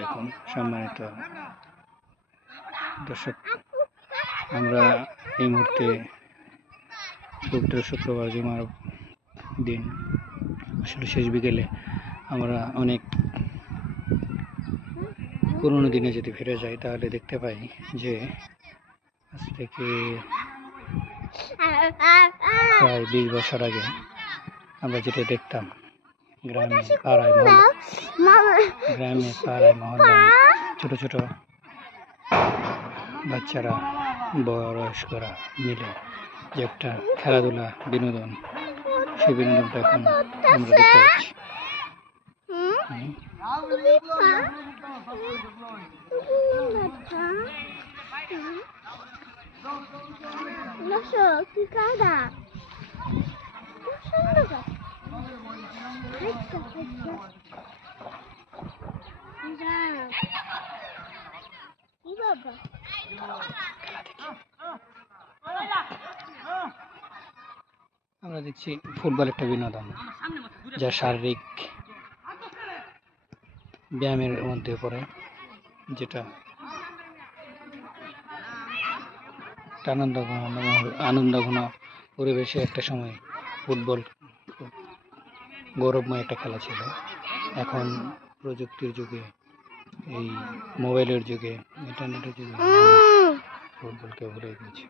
আলাইকুম সম্মানিত দর্শক, আমরা এই মুহূর্তে পবিত্র শুক্রবার জুমার দিন আসলে শেষ বিকেলে আমরা অনেক পুরনো দিনে যদি ফিরে যাই তাহলে দেখতে পাই যে আজ থেকে প্রায় 20 বছর আগে আমরা যেটা দেখতাম গ্রামে পাড়ায় মহল্লায় ছোট ছোট বাচ্চারা বয়স্করা মিলে যে একটা খেলাধুলা বিনোদন, সেই বিনোদনটা এখন আমরা দেখতে পাচ্ছি। আমরা দেখছি ফুটবল একটা বিনোদন, যা শারীরিক ব্যায়ামের মধ্যে পড়ে, যেটা আনন্দঘন পরিবেশে একটা সময় ফুটবল গৌরবময় একটা খেলা ছিল। এখন প্রযুক্তির যুগে, এই মোবাইলের যুগে, ইন্টারনেটের যুগে ফুটবলকে ভুলে গেছি।